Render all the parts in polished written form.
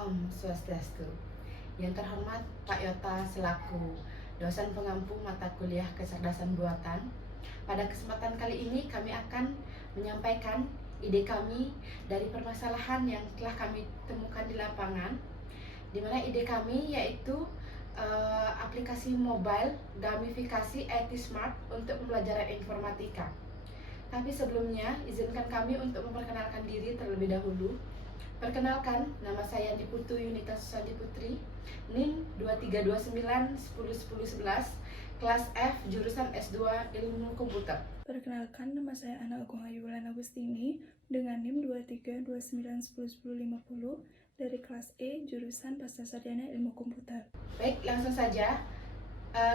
Om Swastiastu. Yang terhormat Pak Yota selaku dosen pengampu mata kuliah kecerdasan buatan. Pada kesempatan kali ini kami akan menyampaikan ide kami dari permasalahan yang telah kami temukan di lapangan, di mana ide kami yaitu aplikasi mobile gamifikasi IT Smart untuk pembelajaran informatika. Tapi sebelumnya, izinkan kami untuk memperkenalkan diri terlebih dahulu. Perkenalkan, nama saya Diputu Yunita Susandi Putri, NIM 2329101011, kelas F, jurusan S2 Ilmu Komputer. Perkenalkan, nama saya Ana Agung Ayulan Agustini dengan NIM 2329101050 dari kelas E, jurusan Pascasarjana Ilmu Komputer. Baik, langsung saja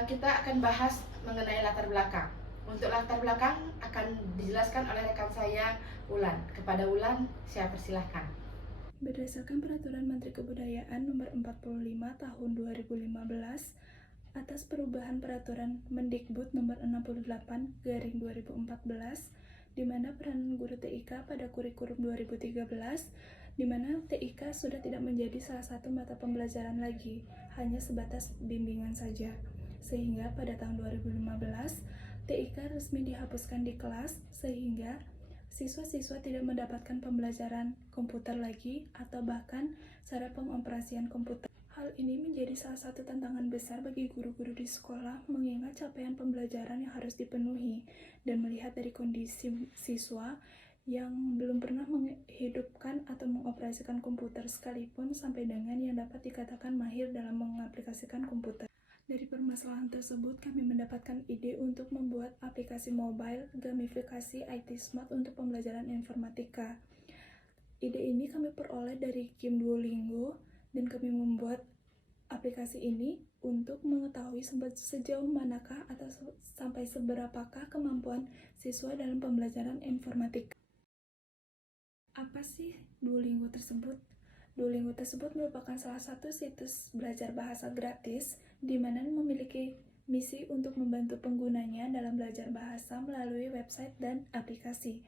kita akan bahas mengenai latar belakang. Untuk latar belakang akan dijelaskan oleh rekan saya, Ulan. Kepada Ulan, saya persilahkan. Berdasarkan Peraturan Menteri Kebudayaan Nomor 45 Tahun 2015 atas perubahan Peraturan Mendikbud Nomor 68/2014, di mana peranan guru TIK pada kurikulum 2013, di mana TIK sudah tidak menjadi salah satu mata pembelajaran lagi, hanya sebatas bimbingan saja. Sehingga pada tahun 2015, TIK resmi dihapuskan di kelas, sehingga siswa-siswa tidak mendapatkan pembelajaran komputer lagi atau bahkan cara pengoperasian komputer. Hal ini menjadi salah satu tantangan besar bagi guru-guru di sekolah mengingat capaian pembelajaran yang harus dipenuhi dan melihat dari kondisi siswa yang belum pernah menghidupkan atau mengoperasikan komputer sekalipun sampai dengan yang dapat dikatakan mahir dalam mengaplikasikan komputer. Dari permasalahan tersebut, kami mendapatkan ide untuk membuat aplikasi mobile gamifikasi IT Smart untuk pembelajaran informatika. Ide ini kami peroleh dari game Duolingo, dan kami membuat aplikasi ini untuk mengetahui sejauh manakah atau sampai seberapakah kemampuan siswa dalam pembelajaran informatika. Apa sih Duolingo tersebut? Duolingo tersebut merupakan salah satu situs belajar bahasa gratis di mana memiliki misi untuk membantu penggunanya dalam belajar bahasa melalui website dan aplikasi.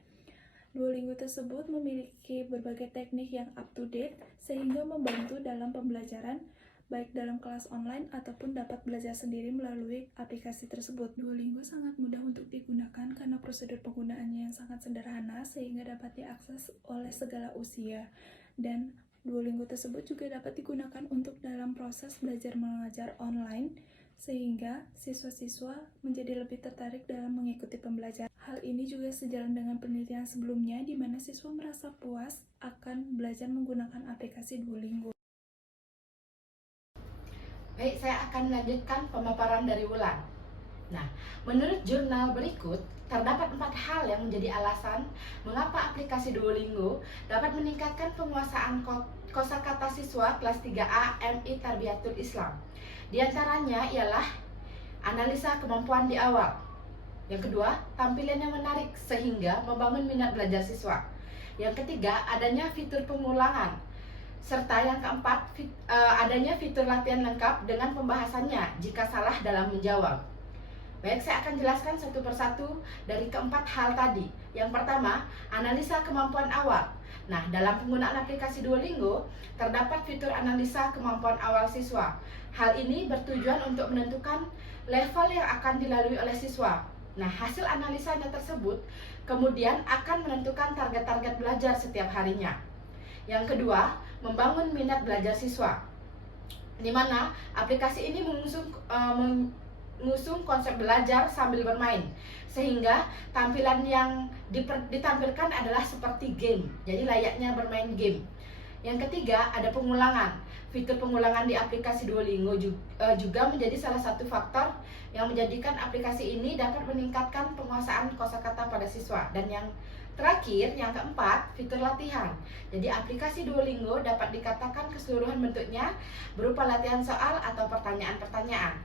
Duolingo tersebut memiliki berbagai teknik yang up to date sehingga membantu dalam pembelajaran baik dalam kelas online ataupun dapat belajar sendiri melalui aplikasi tersebut. Duolingo sangat mudah untuk digunakan karena prosedur penggunaannya yang sangat sederhana sehingga dapat diakses oleh segala usia, dan Duolingo tersebut juga dapat digunakan untuk dalam proses belajar mengajar online sehingga siswa-siswa menjadi lebih tertarik dalam mengikuti pembelajaran. Hal ini juga sejalan dengan penelitian sebelumnya di mana siswa merasa puas akan belajar menggunakan aplikasi Duolingo. Baik, saya akan melanjutkan pemaparan dari Wulan. Nah, menurut jurnal berikut, terdapat 4 hal yang menjadi alasan mengapa aplikasi Duolingo dapat meningkatkan penguasaan kosakata siswa kelas 3A MI Tarbiyatul Islam. Di antaranya ialah analisa kemampuan di awal. Yang kedua, tampilan yang menarik sehingga membangun minat belajar siswa. Yang ketiga, adanya fitur pengulangan. Serta yang keempat, adanya fitur latihan lengkap dengan pembahasannya jika salah dalam menjawab. Baik, saya akan jelaskan satu persatu dari keempat hal tadi. Yang pertama, analisa kemampuan awal. Nah, dalam penggunaan aplikasi Duolingo, terdapat fitur analisa kemampuan awal siswa. Hal ini bertujuan untuk menentukan level yang akan dilalui oleh siswa. Nah, hasil analisanya tersebut kemudian akan menentukan target-target belajar setiap harinya. Yang kedua, membangun minat belajar siswa, di mana aplikasi ini mengusung konsep belajar sambil bermain, sehingga tampilan yang ditampilkan adalah seperti game, jadi layaknya bermain game. Yang ketiga, ada pengulangan. Fitur pengulangan di aplikasi Duolingo juga menjadi salah satu faktor yang menjadikan aplikasi ini dapat meningkatkan penguasaan kosakata pada siswa. Dan yang terakhir, yang keempat, fitur latihan. Jadi aplikasi Duolingo dapat dikatakan keseluruhan bentuknya berupa latihan soal atau pertanyaan-pertanyaan.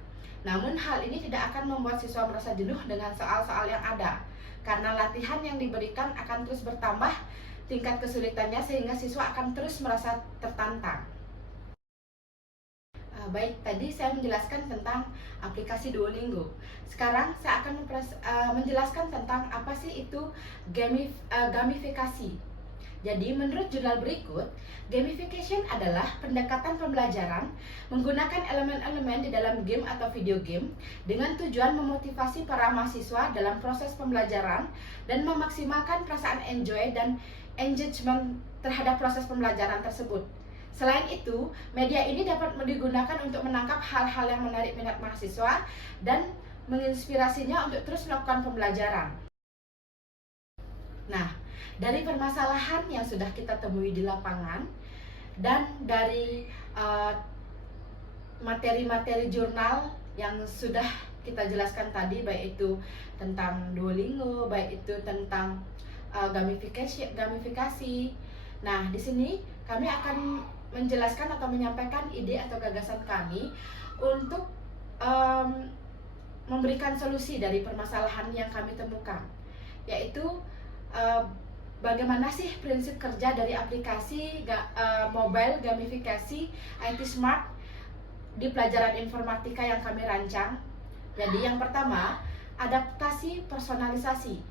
Namun hal ini tidak akan membuat siswa merasa jenuh dengan soal-soal yang ada, karena latihan yang diberikan akan terus bertambah tingkat kesulitannya sehingga siswa akan terus merasa tertantang. Baik, tadi saya menjelaskan tentang aplikasi Duolingo. Sekarang saya akan menjelaskan tentang apa sih itu gamifikasi. Jadi menurut jurnal berikut, gamification adalah pendekatan pembelajaran menggunakan elemen-elemen di dalam game atau video game dengan tujuan memotivasi para mahasiswa dalam proses pembelajaran dan memaksimalkan perasaan enjoy dan engagement terhadap proses pembelajaran tersebut. Selain itu, media ini dapat digunakan untuk menangkap hal-hal yang menarik minat mahasiswa dan menginspirasinya untuk terus melakukan pembelajaran. Nah, dari permasalahan yang sudah kita temui di lapangan dan dari materi-materi jurnal yang sudah kita jelaskan tadi, baik itu tentang Duolingo, baik itu tentang gamifikasi. Nah, di sini kami akan menjelaskan atau menyampaikan ide atau gagasan kami untuk memberikan solusi dari permasalahan yang kami temukan, yaitu bagaimana sih prinsip kerja dari aplikasi mobile gamifikasi IT Smart di pelajaran informatika yang kami rancang. Jadi yang pertama, adaptasi personalisasi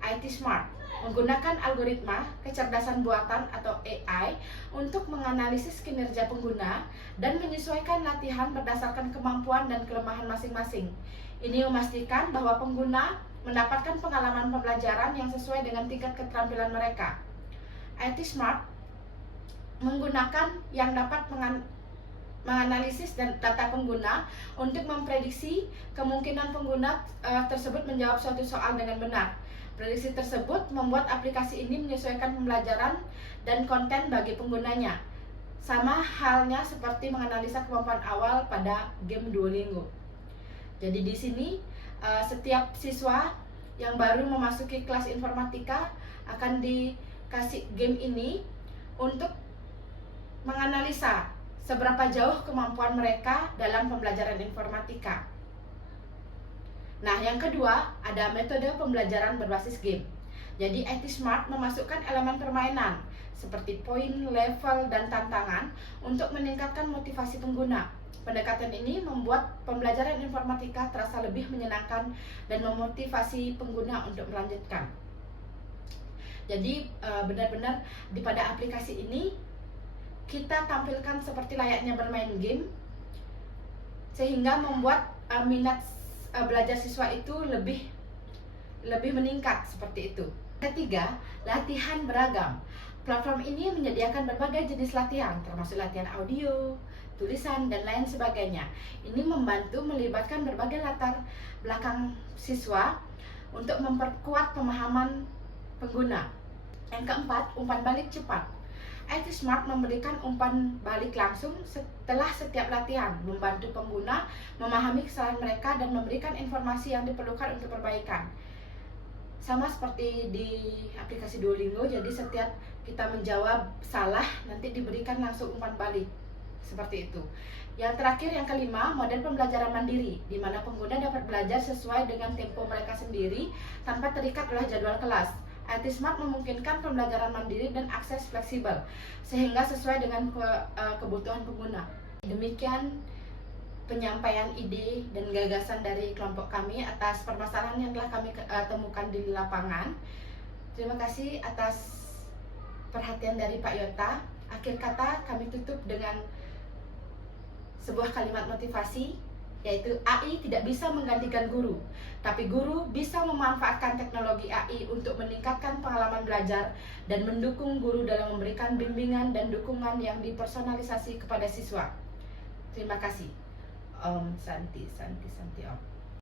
IT Smart menggunakan algoritma kecerdasan buatan atau AI untuk menganalisis kinerja pengguna dan menyesuaikan latihan berdasarkan kemampuan dan kelemahan masing-masing. Ini memastikan bahwa pengguna mendapatkan pengalaman pembelajaran yang sesuai dengan tingkat keterampilan mereka. IT Smart menggunakan yang dapat menganalisis data pengguna untuk memprediksi kemungkinan pengguna tersebut menjawab suatu soal dengan benar. Prediksi tersebut membuat aplikasi ini menyesuaikan pembelajaran dan konten bagi penggunanya. Sama halnya seperti menganalisa kemampuan awal pada game Duolingo. Jadi di sini setiap siswa yang baru memasuki kelas informatika akan dikasih game ini untuk menganalisa seberapa jauh kemampuan mereka dalam pembelajaran informatika. Nah, yang kedua ada metode pembelajaran berbasis game. Jadi IT Smart memasukkan elemen permainan seperti poin, level, dan tantangan untuk meningkatkan motivasi pengguna. Pendekatan ini membuat pembelajaran informatika terasa lebih menyenangkan dan memotivasi pengguna untuk melanjutkan. Jadi benar-benar pada aplikasi ini kita tampilkan seperti layaknya bermain game, sehingga membuat minat belajar siswa itu lebih meningkat seperti itu. Ketiga, latihan beragam. Platform ini menyediakan berbagai jenis latihan, termasuk latihan audio, tulisan, dan lain sebagainya. Ini membantu melibatkan berbagai latar belakang siswa untuk memperkuat pemahaman pengguna. Yang keempat, umpan balik cepat. IT Smart memberikan umpan balik langsung setelah setiap latihan, membantu pengguna memahami kesalahan mereka dan memberikan informasi yang diperlukan untuk perbaikan. Sama seperti di aplikasi Duolingo, jadi setiap kita menjawab salah, nanti diberikan langsung umpan balik. Seperti itu. Yang terakhir, yang kelima, model pembelajaran mandiri, di mana pengguna dapat belajar sesuai dengan tempo mereka sendiri tanpa terikat oleh jadwal kelas. IT Smart memungkinkan pembelajaran mandiri dan akses fleksibel, sehingga sesuai dengan kebutuhan pengguna. Demikian penyampaian ide dan gagasan dari kelompok kami atas permasalahan yang telah kami temukan di lapangan. Terima kasih atas perhatian dari Pak Yota. Akhir kata, kami tutup dengan sebuah kalimat motivasi, yaitu AI tidak bisa menggantikan guru, tapi guru bisa memanfaatkan teknologi AI untuk meningkatkan pengalaman belajar dan mendukung guru dalam memberikan bimbingan dan dukungan yang dipersonalisasi kepada siswa. Terima kasih. Om Santi Om.